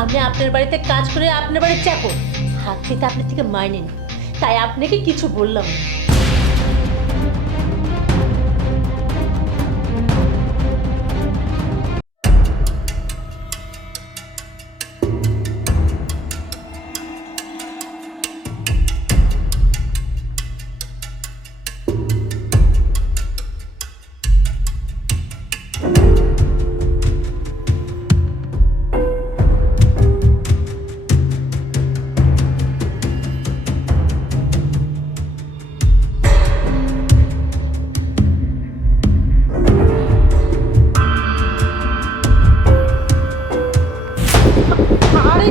আমি আপনার বাড়িতে কাজ করে আপনার বাড়ির চাকর, হাত পেতে আপনার থেকে মাইনে নিই, তাই আপনাকে কিছু বললাম না। আরে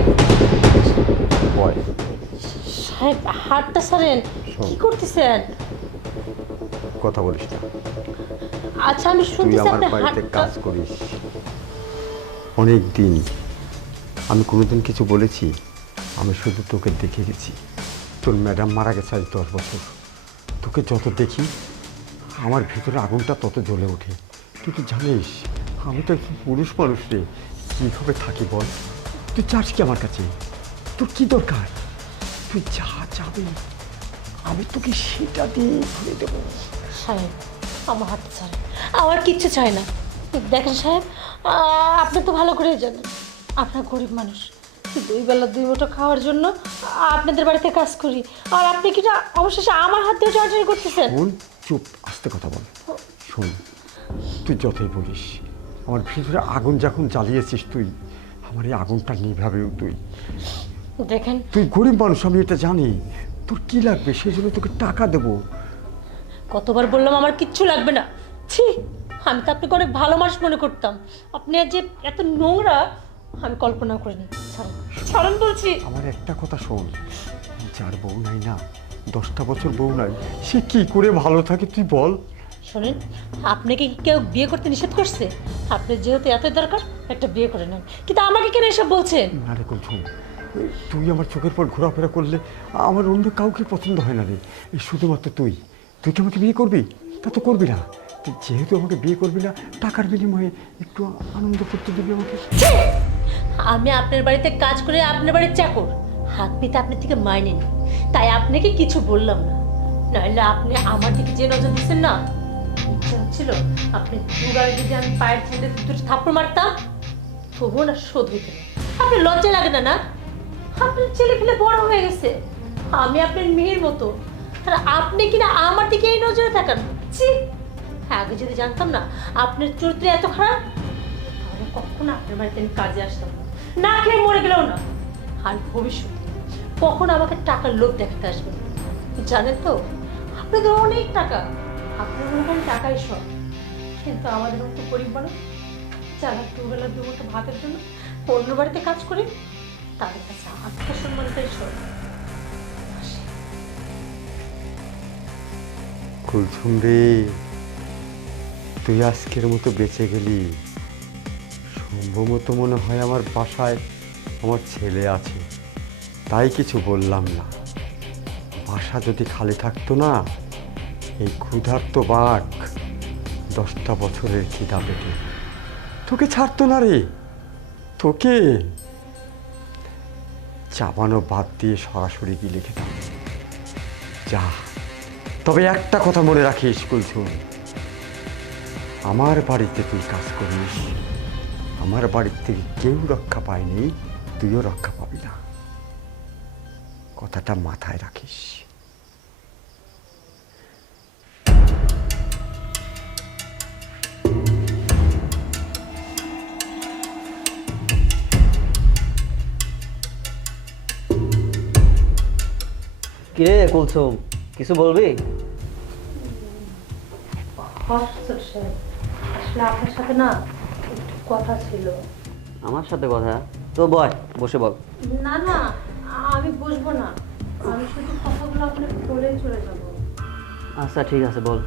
বয় সাহেব, হাতটা ছাড়েন, কি করতেছেন? কথা বলিস না। আচ্ছা আমি তুই শুনতেছি আমার আপনি বাড়িতে হাতটা। কাজ করিস অনেক দিন। আমি কোনোদিন কিছু বলেছি? আমি শুধু তোকে দেখে গেছি। তোর ম্যাডাম মারা গেছে আজ 10 বছর। তোকে যত দেখি আমার ভিতরে আগুনটা তত জ্বলে ওঠে। কিন্তু জানিস আমি তো একজন পুরুষ মানুষ রে, কীভাবে থাকি বল? তুই চাস কি আমার কাছে? তোর কি দরকার? তুই যা চাবি আমি তোকে সেটা দিয়ে ঘুরে দেবো। সাহেব, আমার হাতটা ছাড়েন, আমার কিচ্ছু চাই না। দেখেন সাহেব, আপনি তো ভালো করেই জানেন আপনার গরিব মানুষ, 2 বেলা 2 মুঠো খাওয়ার জন্য আপনাদের বাড়িতে কাজ করি, আর আপনি কি অবশেষে আমার হাত দিয়ে টানাটানি করতেছেন? শোন, চুপ, আস্তে কথা বল। শোন, তুই যতই বলিস আমার ভিতরে আগুন যখন জ্বালিয়েছিস তুই, আমার এই আগুনটা নিভাবেও তুই। দেখেন, তুই গরিব মানুষ, আমি এটা জানি। তোর কি লাগবে সেই জন্য তোকে টাকা দেবো। কতবার বললাম আমার কিচ্ছু লাগবে না। ছি, আমি তো আপনাকে অনেক ভালো মানুষ মনে করতাম, আপনি আজ যে এত নোংরা আমি কল্পনা করিনি। ছাড়েন, ছাড়েন বলছি। আমার একটা কথা শোন, যার বউ নাই না, 10টা বছর বউ নাই, সে কি করে ভালো থাকে তুই বল? শোনেন, আপনাকে কি কেউ বিয়ে করতে নিষেধ করছে? আপনার যেহেতু এত দরকার একটা বিয়ে করে নেন, কিন্তু আমাকে কেন এসব বলছেন? না রে কুলসুম, তুই আমার চোখের পর ঘোরাফেরা করলে আমার অন্য কাউকে পছন্দ হয় না রে। এই শুধুমাত্র তুই কি আমাকে বিয়ে করবি? তা তো করবি না। তুই যেহেতু আমাকে বিয়ে করবি না, টাকার বিনিময়ে একটু আনন্দ করতে দিবি আমাকে। ছি! আমি আপনার বাড়িতে কাজ করে আপনার বাড়ির চাকর, হাত পেতে আপনার থেকে মাইনে নিই, তাই আপনাকে কিছু বললাম না। নাহলে আপনি আমার দিকে যে নজর দিচ্ছেন না, ইচ্ছা হচ্ছিল আপনি দুগালে যদি আমি পায়ের ছেলে দুটো থাপ্পড় মারতাম, তবুও না শোধ হইতে না। আপনার লজ্জা লাগে না? না, আপনার ছেলে ফেলে বড় হয়ে গেছে, আমি আপনার মেয়ের মতো, আর আপনি কিনা আমার দিকে এই নজরে থাকেন। ছি! আগে যদি জানতাম না আপনার চরিত্র এত খারাপ, তাহলে কখনো আপনার বাড়িতে আমি কাজে আসতাম না, না খেয়ে মরে গেলেও না। আর ভবিষ্যতে কখনো আমাকে টাকার লোভ দেখাতে আসবেন না। জানেন তো, আপনাদের অনেক টাকা, আপনার মনে করেন টাকাই সব, কিন্তু আমাদের মতো গরিব মানুষ যারা 2 বেলা 2 মুঠো ভাতের জন্য অন্য বাড়িতে কাজ করি, তাদের কাছে আত্মসম্মানটাই সব। কুলসুম রে, তুই আজকের মতো বেঁচে গেলি। সম্ভবত মনে হয় আমার বাসায় আমার ছেলে আছে, তাই কিছু বললাম না। বাসা যদি খালি থাকতো না, এই ক্ষুধার্ত বাঘ 10টা বছরের খিদা পেটে তোকে ছাড়তো না রে। তোকে চাবানো বাদ দিয়ে সরাসরি গিলে খেতাম। যা, তবে একটা কথা মনে রাখিস কুলসুম, আমার বাড়িতে তুই কাজ করিস, আমার বাড়ির থেকে কেউ রক্ষা পায়নি, তুইও রক্ষা পাবি না। কথাটা মাথায় রাখিস। কিরে কুলসুম, কিছু বলবি? আসলে আপনার সাথে না একটু কথা ছিল। আমার সাথে কথা? তো বয়, বসে বল। না না, আমি বসবো না, আমি শুধু কথাগুলো আপনাকে বলেই চলে যাব। আচ্ছা ঠিক আছে, বল।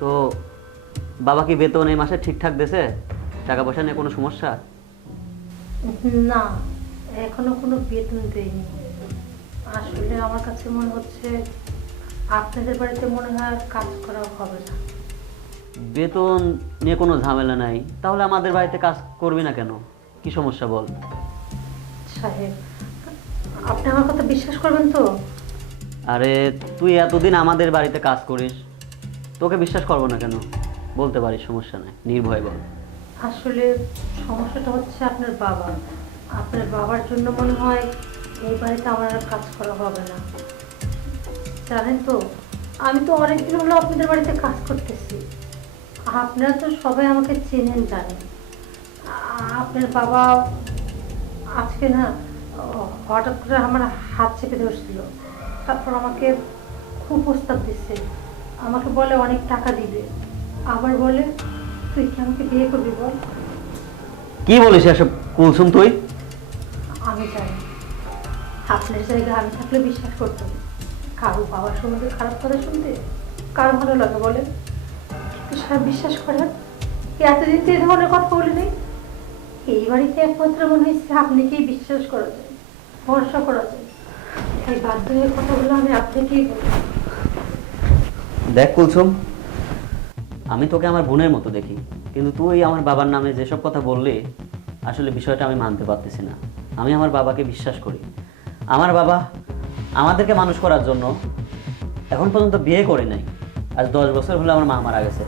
তো বাবা কি বেতন এই মাসে ঠিকঠাক দেছে? টাকা পয়সা নিয়ে কোনো সমস্যা? না, এখনো কোনো বেতন দেয়নি। আসলে আমার কাছে মনে হচ্ছে আপনাদের বাড়িতে মনে হয় আর কাজ করা হবে না। বেতন নিয়ে কোনো ঝামেলা নাই, তাহলে আমাদের বাড়িতে কাজ করবি না কেন? কি সমস্যা বল? সাহেব, আপনি আমার কথা বিশ্বাস করবেন তো? আরে তুই এতদিন আমাদের বাড়িতে কাজ করিস, তোকে বিশ্বাস করবো না কেন? বলতে পারিস, সমস্যা নাই, নির্ভয় বল। আসলে সমস্যাটা হচ্ছে আপনার বাবা। আপনার বাবার জন্য মনে হয় এই বাড়িতে আমার আর কাজ করা হবে না। জানেন তো, আমি তো অনেকদিন হলো আপনাদের বাড়িতে কাজ করতেছি। আপনারা তো সবাই আমাকে চেনেন, জানেন। আপনার বাবা আজকে না হঠাৎ করে আমার হাত চেপে ধরছিল। তারপর আমাকে খুব প্রস্তাব দিচ্ছে। আমাকে বলে অনেক টাকা দিবে, আবার বলে তুই কি আমাকে বিয়ে করবি বল। কি বলিস এসব কুলসুম তুই? আমি জানি আপনার জায়গায় আমি থাকলে বিশ্বাস করতাম। কারো বাবার সম্বন্ধে খারাপ কথা শুনতে কার ভালো লাগে বলেন? কিন্তু সাহেব বিশ্বাস করেন, এতদিন তো এই ধরনের কথা বলিনি। এই বাড়িতে একমাত্র মনে হচ্ছে আপনাকেই বিশ্বাস করা যায়, ভরসা করা যায়। তাই বাধ্য হয়ে কথাগুলো আমি আপনাকেই বলি। দেখ কুলসুম, আমি তোকে আমার বোনের মতো দেখি, কিন্তু তুই আমার বাবার নামে যেসব কথা বললি, আসলে বিষয়টা আমি মানতে পারতেছি না। আমি আমার বাবাকে বিশ্বাস করি। আমার বাবা আমাদেরকে মানুষ করার জন্য এখন পর্যন্ত বিয়ে করে নাই। আজ 10 বছর হলো আমার মা মারা গেছে।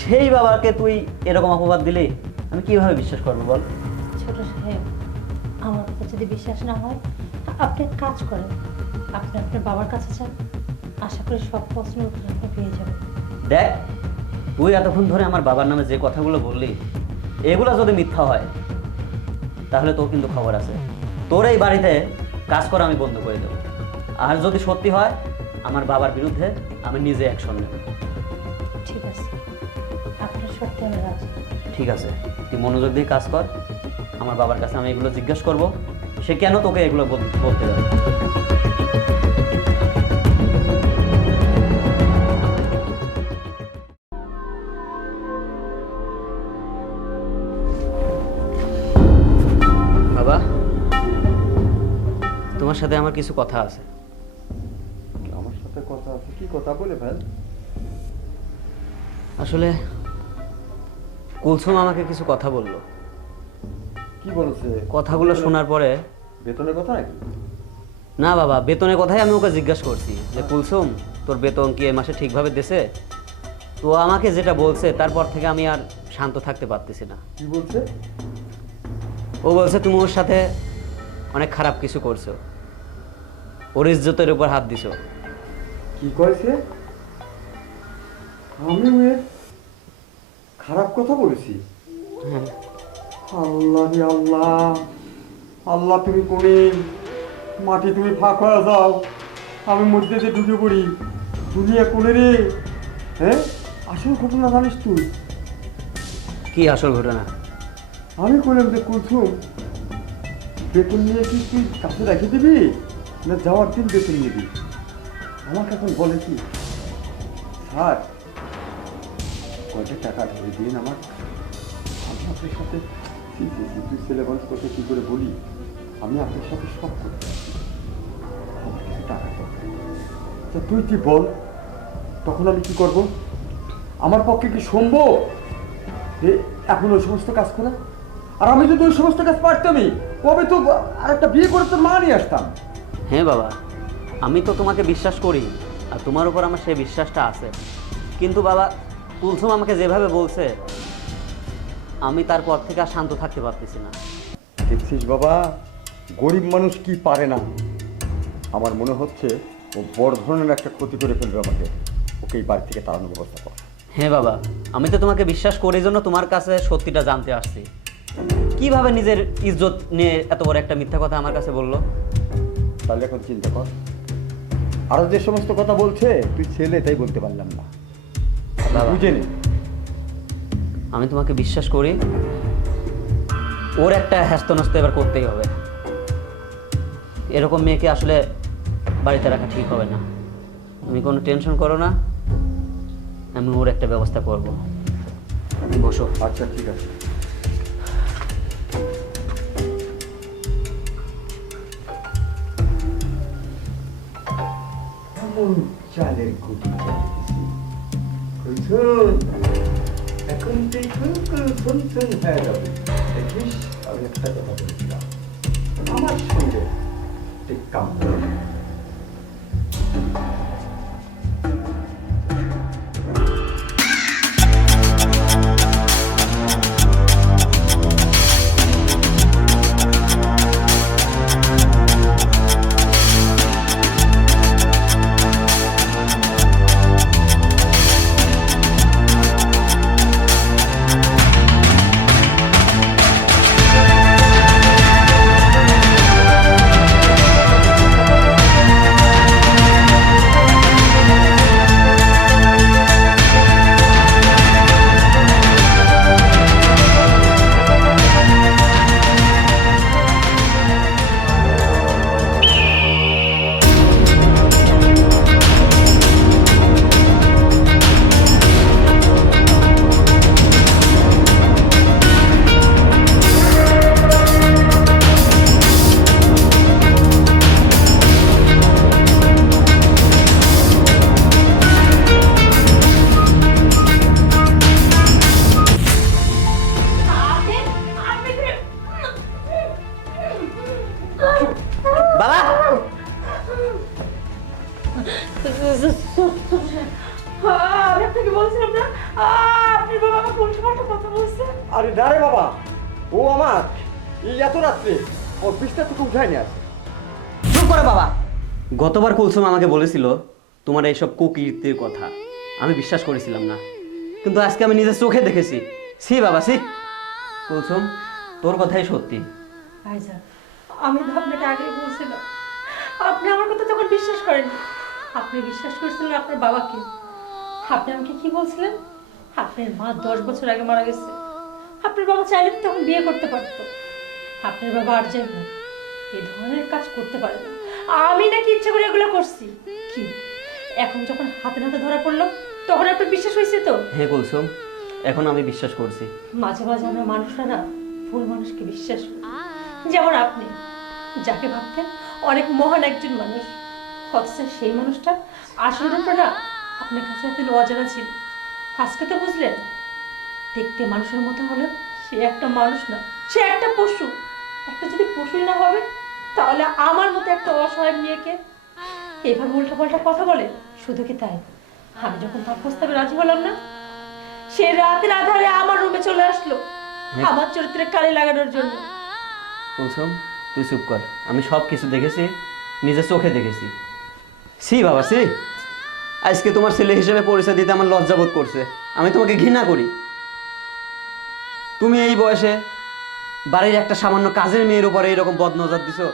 সেই বাবাকে তুই এরকম অপবাদ দিলি, আমি কিভাবে বিশ্বাস করবো বল? ছোট সাহেব, আমার কথা যদি বিশ্বাস না হয় আপনি এক কাজ করেন, আপনি আপনার বাবার কাছে যান। আশা করি সব প্রশ্নের উত্তর আপনি পেয়ে যাবেন। দেখ, তুই এতক্ষণ ধরে আমার বাবার নামে যে কথাগুলো বললি, এগুলো যদি মিথ্যা হয় তাহলে তোর কিন্তু খবর আছে। তোর এই বাড়িতে কাজ করা আমি বন্ধ করে দেবো। আর যদি সত্যি হয়, আমার বাবার বিরুদ্ধে আমি নিজে অ্যাকশন নেব। ঠিক আছে, আপনার সত্যি আমি রাজি। ঠিক আছে, তুই মনোযোগ দিয়ে কাজ কর। আমার বাবার কাছে আমি এগুলো জিজ্ঞেস করব, সে কেন তোকে এগুলো বলতে যাবে। বাবা, তোমার সাথে আমার কিছু কথা আছে। আমার সাথে কথা আছে? কি কথা বলে ফেল। আসলে কুলসুম আমাকে কিছু কথা বললো। কি বলছে? কথাগুলো শোনার পরে, বেতনের কথা নাকি? না বাবা, বেতনের কথাই আমি ওকে জিজ্ঞাসা করছি যে কুলসুম, তোর বেতন কি এই মাসে ঠিকভাবে দেছে? তো আমাকে যেটা বলছে, তারপর থেকে আমি আর শান্ত থাকতে পারতেছি না। কি বলছে? ও বলছে তুমি ওর সাথে অনেক খারাপ কিছু করছো, ওর ইজ্জতের উপর হাত দিছো। কি কয়েছে? আমি ওর খারাপ কথা বলেছি? হ্যাঁ। আল্লাহ রে আল্লাহ, আল্লাহ তুমি কোনে মাটি, তুমি ফাঁক হয়ে যাও, আমি মধ্যে যে ঢুকে পড়ি। দুনিয়া কোনে রে? হ্যাঁ, আসল ঘটনা জানিস তুই? কি আসল ঘটনা? আমি করলাম যে কুলসুম, বেতন নিয়ে কি তুই কাছে রেখে দিবি না যাওয়ার দিন বেতন নিবি? আমাকে এখন বলে কি, স্যার কয়টা টাকা ধরে দিন আমার, আমি আপনার সাথে তুই ছেলে মানুষ করতে কী করে বলি, আমি আপনার সাথে সব করতে পারি, আমার কিছু টাকা দরকার। তা তুই কি বল, তখন আমি কি করব? আমার পক্ষে কি সম্ভব যে এখন ওই সমস্ত কাজ করা? আর আমি যদি ওই সমস্ত কাজ পারতামই, কবে তো আর একটা বিয়ে করে তোর মা নিয়ে আসতাম। হ্যাঁ বাবা, আমি তো তোমাকে বিশ্বাস করি, আর তোমার উপর আমার সেই বিশ্বাসটা আছে। কিন্তু বাবা, কুলসুম আমাকে যেভাবে বলছে, আমি তারপর থেকে আর শান্ত থাকতে পারতেছি না। দেখছিস বাবা, গরিব মানুষ কি পারে না। আমার মনে হচ্ছে ও বড় ধরনের একটা ক্ষতি করে ফেলবে আমাকে। ওকে এই বাড়ি থেকে তাড়ানোর ব্যবস্থা কর। হ্যাঁ বাবা, আমি তো তোমাকে বিশ্বাস করি জন্য তোমার কাছে সত্যিটা জানতে আসছি। কিভাবে নিজের ইজ্জত নিয়ে এত বড় একটা মিথ্যা কথা আমার কাছে বললো? তাহলে এখন চিন্তা কর, আরও যে সমস্ত কথা বলছে, তুই ছেলে তাই বলতে পারলাম না, বাবা, বুঝে নে। আমি তোমাকে বিশ্বাস করি, ওর একটা হ্যাস্তনস্ত এবার করতেই হবে। এরকম মেয়েকে আসলে বাড়িতে রাখা ঠিক হবে না। তুমি কোনো টেনশন করো না, আমি ওর একটা ব্যবস্থা করব। তুমি বসো। আচ্ছা ঠিক আছে। চালের গুটি চালিয়েছি, এখন তুই হয়ে যাবে। দেখিস, আমি একটা কথা বলছিলাম, আমার সঙ্গে ঠিক কাম করে। বাবা আমি আপনাকে বলছিলাম না, আপনি বাবা আমাকে উল্টো কথা বলছে। আরে না রে বাবা, ও আমার এই এত রাত্রে ওর বিছনা থেকে উঠায় নিয়ে আসে। চুপ করো বাবা। গতবার কুলসুম আমাকে বলেছিল তোমার এইসব কুকীর্তির কথা, আমি বিশ্বাস করেছিলাম না, কিন্তু আজকে আমি নিজের চোখে দেখেছি। সি বাবা সি। কুলসুম, তোর কথাই সত্যি। ভাইজান, আমি তো আপনাকে আগেই বলছিলাম, আপনি আমার কথা তখন বিশ্বাস করেন। আপনি বিশ্বাস করেছিলেন আপনার বাবাকে। আপনি আমাকে কি বলছিলেন? আপনার মা 10 বছর আগে মারা গেছে। আপনার বাবা চাইলে তো তখন বিয়ে করতে পারতো। আপনার বাবা আর যাই হোক এই ধরনের কাজ করতে পারে না। আমি নাকি ইচ্ছা করে এগুলো করছি? কি এখন যখন হাতে নাতে ধরা পড়লো তখন আপনার বিশ্বাস হয়েছে তো? হ্যাঁ কুলসুম, এখন আমি বিশ্বাস করছি। মাঝে মাঝে আমরা মানুষরা না ভুল মানুষকে বিশ্বাস করি। যেমন আপনি যাকে ভাবতেন অনেক মহান একজন মানুষ, অথচ সেই মানুষটা আসল রূপটা না আপনার কাছে এতদিন অজানা ছিল। আজকে তো বুঝলেন, দেখতে মানুষের মতো হলেও সে একটা মানুষ না, সে একটা পশু। একটা যদি পশুই না হবে তাহলে আমার মতো একটা অসহায় মেয়েকে এইভাবে উল্টাপাল্টা কথা বলে। শুধু কি তাই, আমি যখন তার প্রস্তাবে রাজি হলাম না, সে রাতের আধারে আমার রুমে চলে আসলো আমার চরিত্রে কালি লাগানোর জন্য। কুলসুম তুই চুপ কর, আমি সব কিছু দেখেছি, নিজের চোখে দেখেছি। সি বাবা সি। আজকে তোমার ছেলে হিসেবে পরিচয় দিতে আমার লজ্জা বোধ করছে। আমি তোমাকে ঘৃণা করি। তুমি এই বয়সে বাড়ির একটা সামান্য কাজের মেয়ের উপরে এরকম বদনজর দিছো।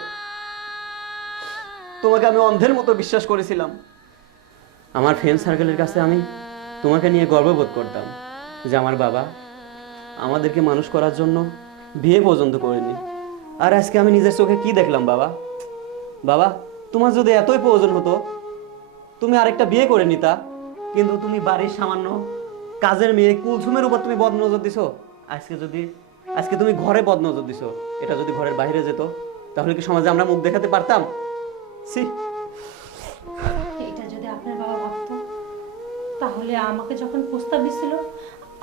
তোমাকে আমি অন্ধের মতো বিশ্বাস করেছিলাম। আমার ফ্রেন্ড সার্কেলের কাছে আমি তোমাকে নিয়ে গর্ববোধ করতাম যে আমার বাবা আমাদেরকে মানুষ করার জন্য বিয়ে পর্যন্ত করেনি। আর আজকে আমি নিজের চোখে কি দেখলাম বাবা। বাবা, তোমার যদি এতই প্রয়োজন হতো তুমি আরেকটা বিয়ে করে নিতা, কিন্তু তুমি বাড়ির সামান্য কাজের মেয়ে কুলসুমের উপর তুমি বদনজর দিছো। আজকে তুমি ঘরে বদনজর দিছো। এটা যদি ঘরের বাইরে যেত তাহলে কি সমাজে আমরা মুখ দেখাতে পারতাম? সি। এটা যদি আপনার বাবা ভাবতো তাহলে আমাকে যখন প্রস্তাব দিছিল,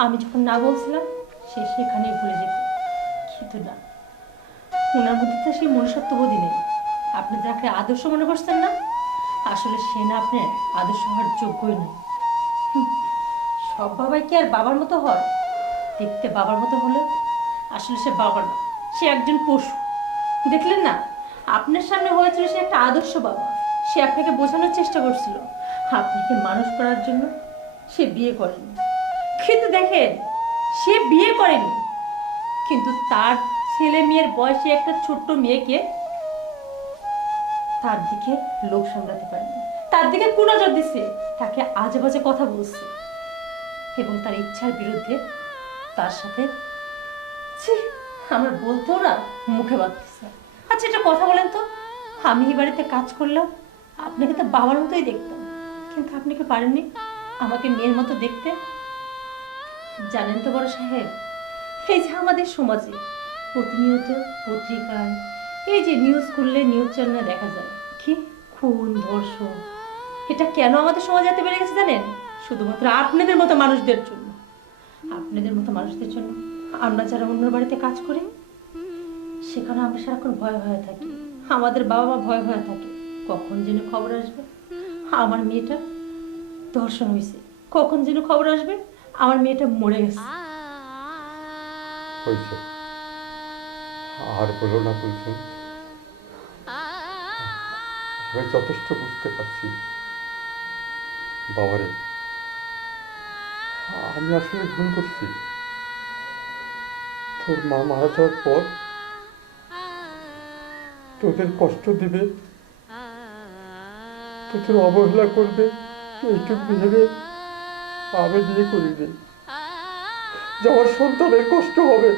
আমি যখন না বলছিলাম, সে সেখানেই ভুলে যেত। কিন্তু না, ওনার মধ্যে তো সেই মনুষ্যত্ববোধই নেই। আপনি যাকে আদর্শ মনে করছেন না, আসলে সে না আপনার আদর্শ হওয়ার যোগ্যই নয়। সব বাবাই কি আর বাবার মতো হয়? দেখতে বাবার মতো হলে আসলে সে বাবা না, সে একজন পশু। দেখলেন না, আপনার সামনে হয়েছিল সে একটা আদর্শ বাবা। সে আপনাকে বোঝানোর চেষ্টা করছিল আপনাকে মানুষ করার জন্য সে বিয়ে করেনি। কিন্তু দেখেন, সে বিয়ে করেনি কিন্তু তার ছেলে মেয়ের বয়সী একটা ছোট্ট মেয়েকে তার দিকে লোক সামলাতে পারেনি, তার দিকে কুনজর দিচ্ছে, তাকে আজে বাজে কথা বলছে এবং তার ইচ্ছার বিরুদ্ধে তার সাথে ছি, আমার বলতেও না মুখে বাঁধতেছে। আচ্ছা, এটা কথা বলেন তো, আমি এই বাড়িতে কাজ করলাম, আপনাকে তো বাবার মতোই দেখতাম, কিন্তু আপনি কি পারেননি আমাকে মেয়ের মতো দেখতে? জানেন তো বড় সাহেব, এই যে আমাদের সমাজে প্রতিনিয়ত পত্রিকায় এই যে নিউজ করলে নিউজ চ্যানেলে দেখা যায় কি খুন ধর্ষণ, এটা কেন আমাদের সমাজে এত বেড়ে গেছে জানেন? শুধুমাত্র আপনাদের মতো মানুষদের জন্য। আপনাদের মতো মানুষদের জন্য আমরা যারা অন্য বাড়িতে কাজ করি, সে সেখানে আমরা সারাক্ষণ ভয় ভয়ে থাকি, আমাদের বাবা মা ভয় ভয়ে থাকে কখন যেন খবর আসবে আমার মেয়েটা ধর্ষণ হয়েছে, কখন যেন খবর আসবে আমার মেয়েটা মরে গেছে। হয়েছে, আর বলো না কুলসুম, আমি যথেষ্ট বুঝতে পারছি। বাবারে, আমি আসলে ভুল করছি। তোর মা মারা যাওয়ার পর তোদের কষ্ট দিবে, তোদের অবহেলা করবে, এইটুকু ভেবে আমি বিয়ে করিনি যে আমার সন্তানের কষ্ট হবে।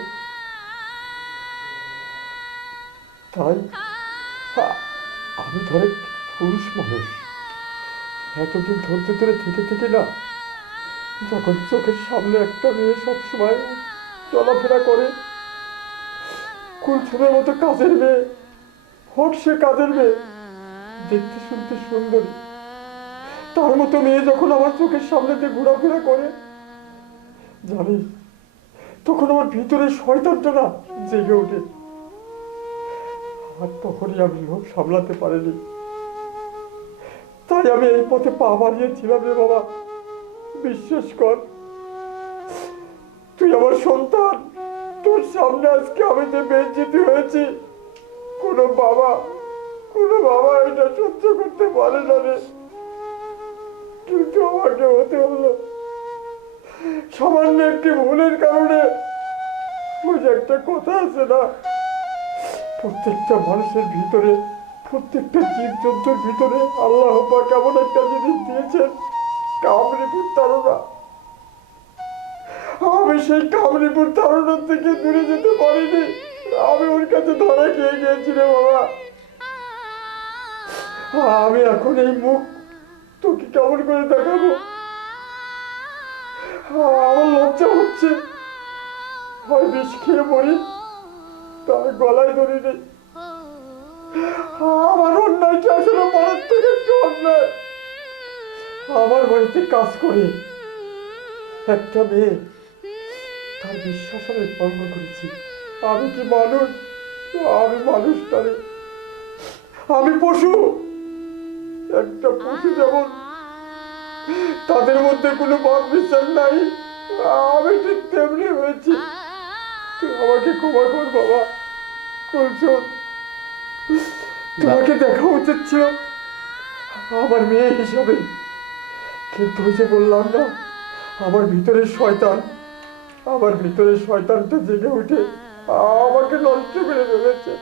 তাই আমি ধরে পুরুষ মানুষ, এতদিন ধৈর্য ধরে থেকে থেকে না, যখন চোখের সামনে একটা মেয়ে সবসময় চলাফেরা করে, কুলসুমের মতো কাজের মেয়ে হোক, সে কাজের মেয়ে, দেখতে শুনতে সুন্দরী, তার মতো মেয়ে যখন আমার চোখের সামনে দিয়ে ঘোরাফেরা করে, জানিস তখন আমার ভিতরে শয়তানটা না জেগে ওঠে। আর তখনই আমি লোভ সামলাতে পারিনি, তাই আমি এই পথে পা বাড়িয়েছিলাম রে বাবা। বিশ্বাস কর, তুই আমার সন্তান, তোর সামনে আজকে আমি যে বেজ্জিত হয়েছি, কোনো বাবা এটা সহ্য করতে পারে না রে, কিন্তু আমাকে হতে হলো সামান্য একটি ভুলের কারণে। ওই যে একটা কথা আছে না, প্রত্যেকটা মানুষের ভিতরে, প্রত্যেকটা জীবজন্তুর ভিতরে আল্লাহ পাক এমন একটা জিনিস দিয়েছেন, কামড়িপুর তারা। আমি সেই কামড়িপুর তাড়ানোর থেকে দূরে যেতে পারিনি, আমি ওর কাছে ধরা খেয়ে গিয়েছি রে বাবা। আমি এখন এই মুখ তোকে কেমন করে দেখাবো, আমার লজ্জা হচ্ছে। হয় বিষ খেয়ে মরি, তার গলায় ধরি নেই। আমার অন্যায়টা আসলে মারাত্মক একটু অন্যায়। আমার বাড়িতে কাজ করে একটা মেয়ে, তার বিশ্বাস আমি ভঙ্গ করেছি। আমি কি মানুষ? আমি মানুষ তারে, আমি পশু। একটা পশু যেমন তাদের মধ্যে কোনো ভাব বিচার নাই, আমি ঠিক তেমনি হয়েছি। তুই আমাকে ক্ষমা কর বাবা। কুলসুম, তোমাকে দেখা উচিত ছিল আমার মেয়ে হিসাবে, কিন্তু ওই যে বললাম না, আমার ভিতরে শয়তানটা জেগে উঠে আমাকে নষ্ট করে ফেলেছে।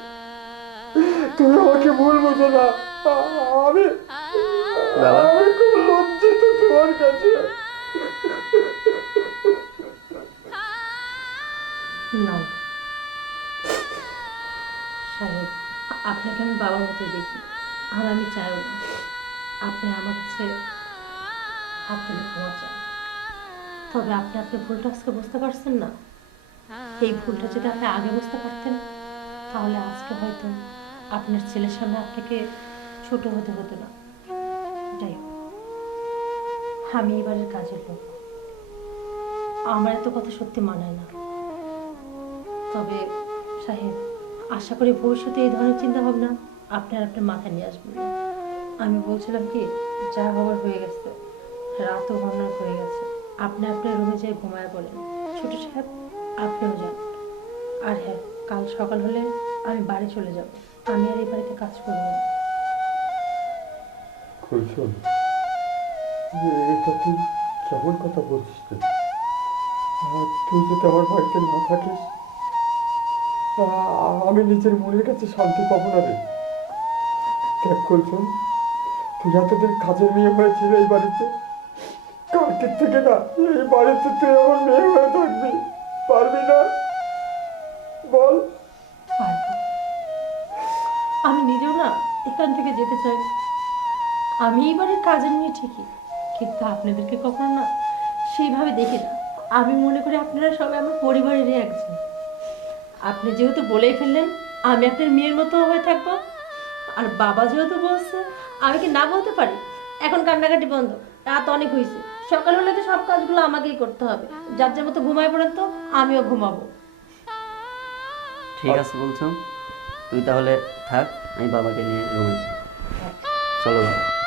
তুমি আমাকে ভুল বোঝো না, আমি খুব লজ্জিত তোমার কাছে। না সাহেব, আপনাকে আমি বাবার মতো দেখি, আর আমি চাইও না আপনি আমার কাছে হাত তুলে ক্ষমা চান। তবে আপনি আপনার ভুলটা আজকে বুঝতে পারছেন না। এই ভুলটা যদি আপনি আগে বুঝতে পারতেন, তাহলে আজকে হয়তো আপনার ছেলের সামনে আপনাকে ছোট হতে হতো না। যাই হোক, আমি এবারের কাজের লোক, আমার এত কথা সত্যি মানায় না। তবে সাহেব, আশা করি ভবিষ্যতে এই ধরনের চিন্তা ভাবনা আপনার মাথায় নিয়ে আসবেন না। আমি বলছিলাম কি, যা হবার হয়ে গেছে, রাতও অনেক হয়ে গেছে, আপনি আপনার রুমে যেয়ে ঘুমায় পড়েন। ছোট সাহেব, আপনিও যান। আর হ্যাঁ, কাল সকাল হলে আমি বাড়ি চলে যাব, আমি আর এই বাড়িতে কাজ করব না। কুলসুম, এটা তুই কেমন কথা বলছিস রে? তুই যদি আমার বাড়িতে না থাকিস, আমি নিজের মনের কাছে শান্তি পাবো না রে। দেখ কুলসুম, তুই এতদিন কাজের মেয়ে হয়েছিল এই বাড়িতে, কালকের থেকে না এই বাড়িতে তুই আমার মেয়ে হয়ে থাকবি, পারবি না? বল। পারবো। আমি নিজেও না এখান থেকে যেতে চাই। আমি এবারে কাজের মেয়ে ঠিকই, কিন্তু আপনাদেরকে কখনো না সেইভাবে দেখি না। আমি মনে করি আপনারা সবাই আমার পরিবারেরই একজন। আপনি যেহেতু বলেই ফেললেন আমি আপনার মেয়ের মতো হয়ে থাকবো, আর বাবা যেহেতু বলছে, আমি কি না বলতে পারি? এখন কান্নাকাটি বন্ধ, রাত অনেক হয়েছে, সকাল হলে তো সব কাজগুলো আমাকেই করতে হবে। যার যার মতো ঘুমায় পড়েন তো, আমিও ঘুমাবো। ঠিক আছে বলছো। তুই তাহলে থাক, আমি বাবাকে নিয়ে রুমে চলো বাবা।